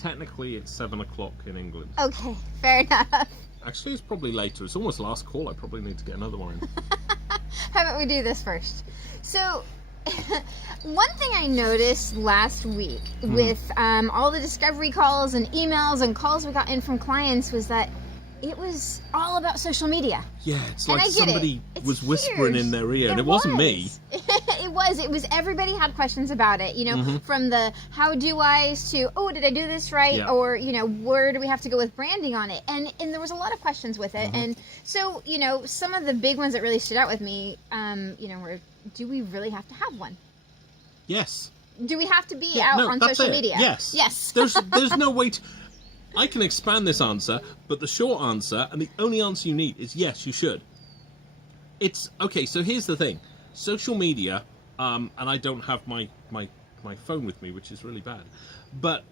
Technically, it's 7 o'clock in England. Okay, fair enough. Actually, it's probably later. It's almost last call. I probably need to get another one in. How about we do this first? So, one thing I noticed last week with all the discovery calls and emails and calls we got in from clients was that it was all about social media. Yeah, it's And like I get somebody it. was It's whispering huge. in their ear, and it wasn't me. It was everybody had questions about it, you know, from the how do I's to, oh, did I do this right? Yeah. Or, you know, where do we have to go with branding on it? And there was a lot of questions with it. And so, you know, some of the big ones that really stood out with me, you know, were, do we really have to have one? Yes. Do we have to be out on that's social it. media? Yes. Yes. There's no way to... I can expand this answer, but the short answer, and the only answer you need, is yes, you should. It's... Okay, so here's the thing. Social media, and I don't have my phone with me, which is really bad, but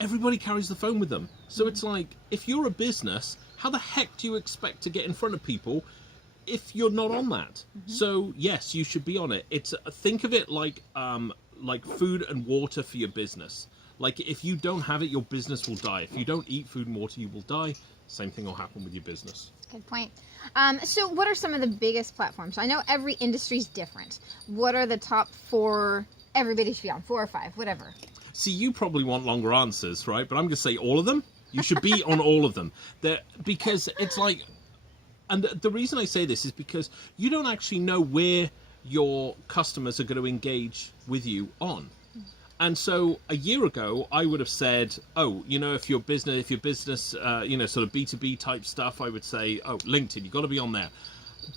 everybody carries the phone with them. So it's like, if you're a business, how the heck do you expect to get in front of people if you're not on that? So yes, you should be on it. It's think of it like food and water for your business. Like, if you don't have it, your business will die. If you don't eat food and water, you will die. Same thing will happen with your business. Good point. So what are some of the biggest platforms? I know every industry is different. What are the top 4 everybody should be on? 4 or 5, whatever. See, you probably want longer answers, right? But I'm going to say all of them. You should be on all of them. Because it's like... And the reason I say this is because you don't actually know where your customers are going to engage with you on. And so a year ago, I would have said, oh, you know, if your business, you know, sort of B2B type stuff, I would say, oh, LinkedIn, you've got to be on there.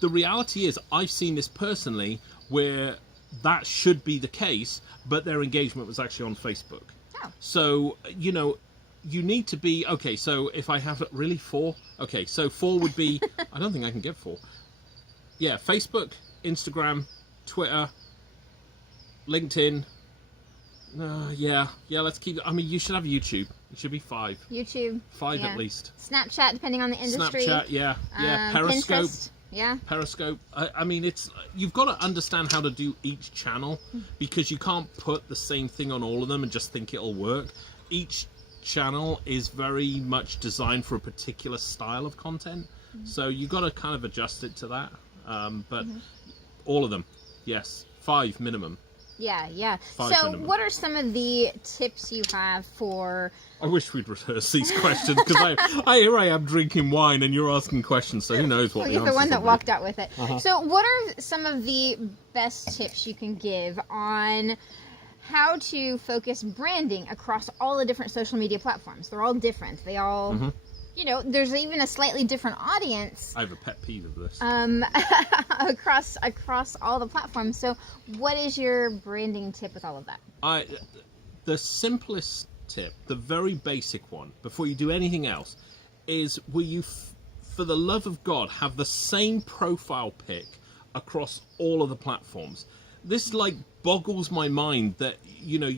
The reality is, I've seen this personally where that should be the case, but their engagement was actually on Facebook. Oh. So, you know, you need to be, okay, so if I have really 4, okay, so 4 would be, I don't think I can get 4. Yeah, Facebook, Instagram, Twitter, LinkedIn. Yeah, let's keep, I mean, you should have YouTube. It should be 5. YouTube. 5 yeah. at least. Snapchat, depending on the industry. Snapchat, yeah. Periscope. Pinterest, yeah. Periscope. I mean, it's, you've got to understand how to do each channel, because you can't put the same thing on all of them and just think it'll work. Each channel is very much designed for a particular style of content, so you've got to kind of adjust it to that. But all of them, yes, 5 minimum. Yeah. 5 So minimum. what are some of the tips you have for... I wish we'd rehearse these questions, because here I am drinking wine and you're asking questions, so who knows what the You're answers the one that will be. walked out with it. So what are some of the best tips you can give on how to focus branding across all the different social media platforms? They're all different. They all... You know, there's even a slightly different audience. I have a pet peeve of this. across all the platforms. So, what is your branding tip with all of that? The simplest tip, the very basic one, before you do anything else, is will you, for the love of God, have the same profile pic across all of the platforms. This like boggles my mind that, you know,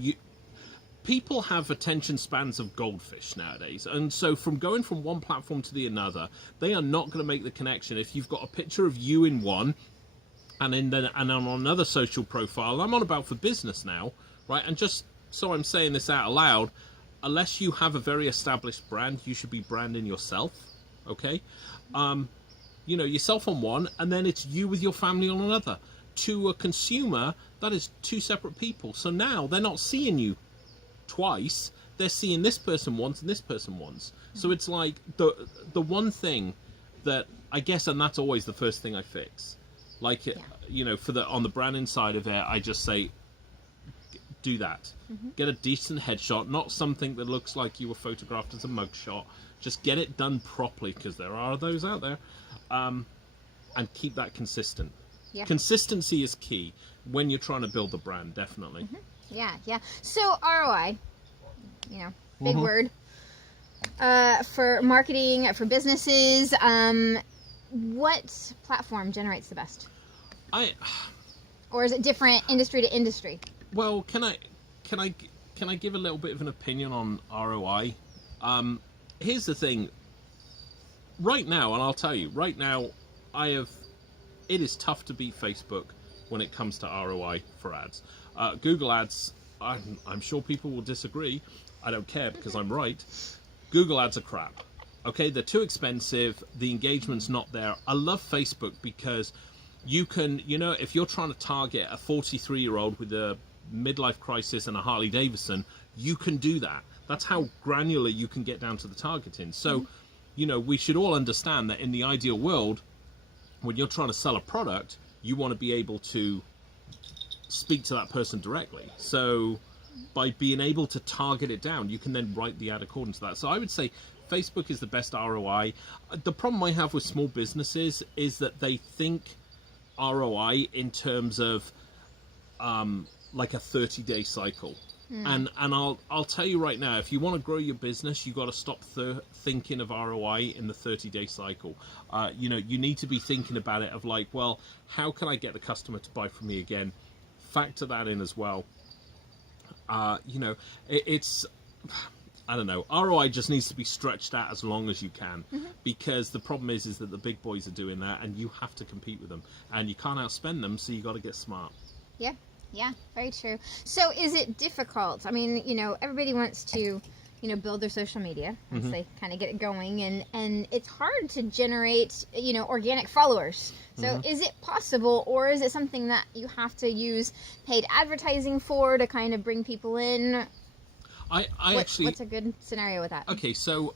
people have attention spans of goldfish nowadays, and so from going from one platform to the another, they are not going to make the connection. If you've got a picture of you in one, and on another social profile, I'm on about for business now, right? And just so I'm saying this out loud, unless you have a very established brand, you should be branding yourself, okay? You know, yourself on one, and then it's you with your family on another. To a consumer, that is 2 separate people. So now they're not seeing you twice, they're seeing this person once and this person once. So it's like the one thing that I guess, and that's always the first thing I fix, like you know, on the branding side of it, I just say do that. Get a decent headshot, not something that looks like you were photographed as a mugshot. Just get it done properly, because there are those out there, and keep that consistent. Consistency is key when you're trying to build a brand, definitely. Yeah. So ROI, you know, big word. For marketing, for businesses, what platform generates the best? Or is it different industry to industry? Well, can I give a little bit of an opinion on ROI? Here's the thing. Right now, and I'll tell you, right now, it is tough to beat Facebook when it comes to ROI for ads. Google Ads I'm sure people will disagree. I don't care because I'm right. Google ads are crap. Okay, they're too expensive. The engagement's not there. I love Facebook because you can, if you're trying to target a 43-year-old with a midlife crisis and a Harley Davidson, you can do that. That's how granular you can get down to the targeting. So, we should all understand that in the ideal world, when you're trying to sell a product, you want to be able to speak to that person directly. So by being able to target it down, you can then write the ad according to that. So I would say Facebook is the best ROI. The problem I have with small businesses is that they think ROI in terms of like a 30-day cycle. And I'll tell you right now, if you want to grow your business, you got to stop thinking of ROI in the 30-day cycle. You need to be thinking about it of like, well, how can I get the customer to buy from me again? Factor that in as well. It's, I don't know, ROI just needs to be stretched out as long as you can, because the problem is that the big boys are doing that and you have to compete with them and you can't outspend them, so you got to get smart. Yeah, very true. So is it difficult? I mean, everybody wants to, build their social media once they kind of get it going, and it's hard to generate, organic followers. So is it possible, or is it something that you have to use paid advertising for to kind of bring people in? What's a good scenario with that? Okay, so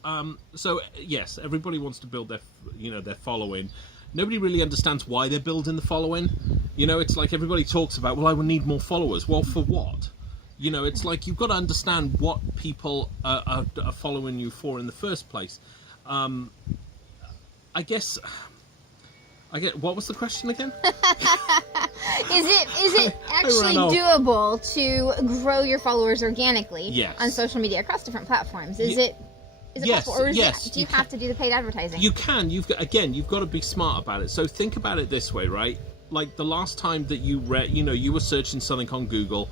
yes, everybody wants to build their following. Nobody really understands why they're building the following. It's like everybody talks about, well, I will need more followers. Well, for what? It's like you've got to understand what people are following you for in the first place. I get. What was the question again? Is it actually doable to grow your followers organically on social media across different platforms? Is it possible, or do you have to do the paid advertising? You can. You've got to be smart about it. So think about it this way, right? Like the last time that you read, you were searching something on Google,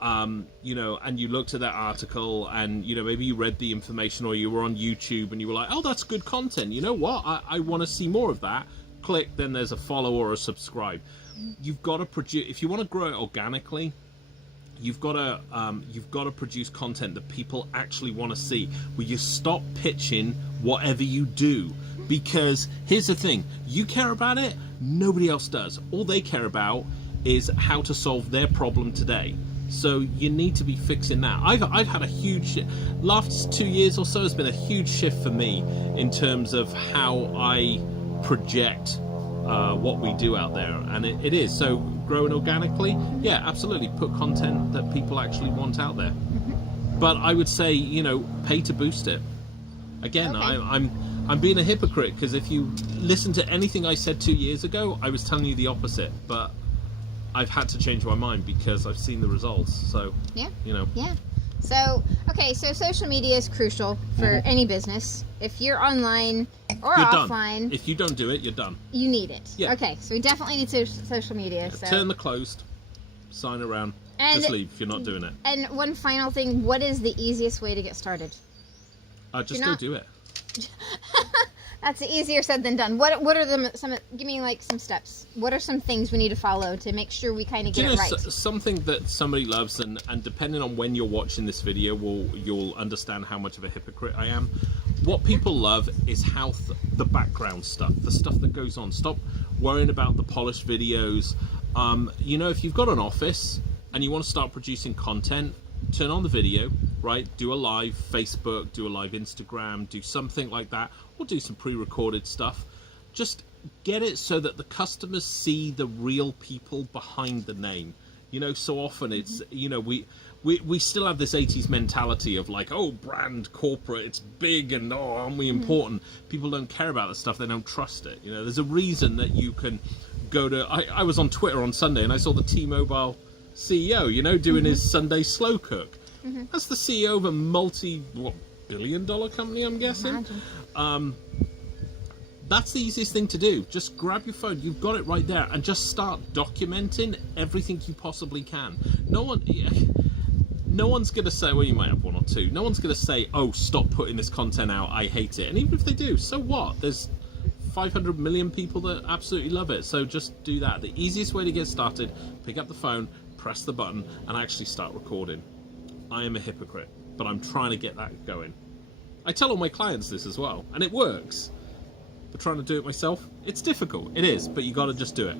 and you looked at that article, and maybe you read the information, or you were on YouTube and you were like, oh, that's good content. You know what? I want to see more of that. Click, then there's a follow or a subscribe. You've got to produce, if you want to grow it organically, you've got to produce content that people actually want to see, where you stop pitching whatever you do. Because here's the thing, you care about it, nobody else does. All they care about is how to solve their problem today. So you need to be fixing that. I've had a huge last 2 years or so has been a huge shift for me in terms of how I project what we do out there, and it is so growing organically. Yeah, absolutely, put content that people actually want out there. But I would say, pay to boost it. Again, okay. I'm being a hypocrite, because if you listen to anything I said 2 years ago, I was telling you the opposite, but I've had to change my mind because I've seen the results. So yeah. So, so social media is crucial for any business. If you're online or you're offline... done. If you don't do it, you're done. You need it. Yeah. Okay, so we definitely need social media. So. Turn the closed, sign around, just leave if you're not doing it. And one final thing, what is the easiest way to get started? Just go do it. That's easier said than done. What are give me like some steps. What are some things we need to follow to make sure we kind of get it right? Something that somebody loves, and depending on when you're watching this video, you'll understand how much of a hypocrite I am. What people love is the background stuff, the stuff that goes on. Stop worrying about the polished videos. If you've got an office and you want to start producing content, turn on the video, right? Do a live Facebook, do a live Instagram, do something like that, or do some pre-recorded stuff. Just get it so that the customers see the real people behind the name. So often it's, we still have this 80s mentality of like, oh, brand, corporate, it's big, and aren't we important? People don't care about that stuff. They don't trust it. There's a reason that you can go to, I was on Twitter on Sunday and I saw the T-Mobile CEO, doing his Sunday slow cook. That's the CEO of a multi-billion-dollar company, I'm guessing. That's the easiest thing to do. Just grab your phone, you've got it right there, and just start documenting everything you possibly can. No one's going to say, well, you might have one or two. No one's going to say, oh, stop putting this content out, I hate it. And even if they do, so what? There's 500 million people that absolutely love it. So just do that. The easiest way to get started, pick up the phone, press the button, and actually start recording. I am a hypocrite, but I'm trying to get that going. I tell all my clients this as well, and it works. But trying to do it myself, it's difficult. It is, but you got to just do it.